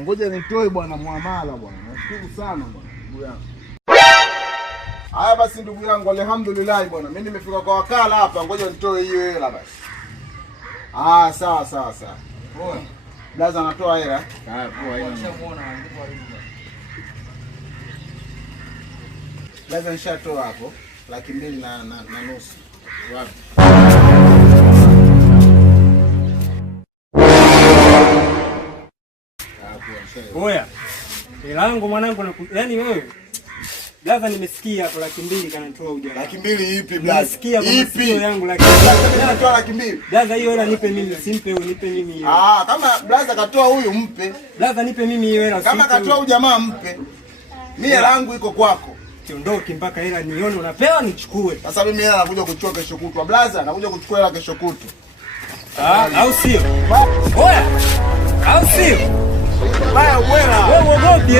Ngoja nitoe bwana muamala bwana. Nashukuru sana bwana ndugu yangu. Haya basi ndugu yangu, alhamdulillah bwana. Mimi nimefika kwa wakala hapa, ngoja nitoe hiyo hela basi. Sawa. Poa. Blaza anatoa hela. Poa hiyo. Nishamuona ndipo alipo. Blaza nishatoa hapo 200,000 na nusu. Wapi? Oya. Elangu mwanangu na yaani wewe. Blaza nimesikia hapo 200,000 kanatoa ujana. 200,000 ipi blaza? Nimesikia kwa masikio yangu 200,000. Anatoa 200,000. Blaza hiyo hela nipe mimi, simpe wewe, nipe mimi hiyo. Kama blaza katoa huyu mpe. Blaza nipe mimi hiyo hela. Kama katoa huyu jamaa mpe. Mimi hela yangu iko kwako. Siondoki mpaka hela nione unapewa nichukue. Sasa mimi hela nakuja kuchukua kesho kutwa. Blaza nakuja kuchukua hela kesho kutwa. Au sio? Oya. Au sio? Baya bwana. Wewe uogopi?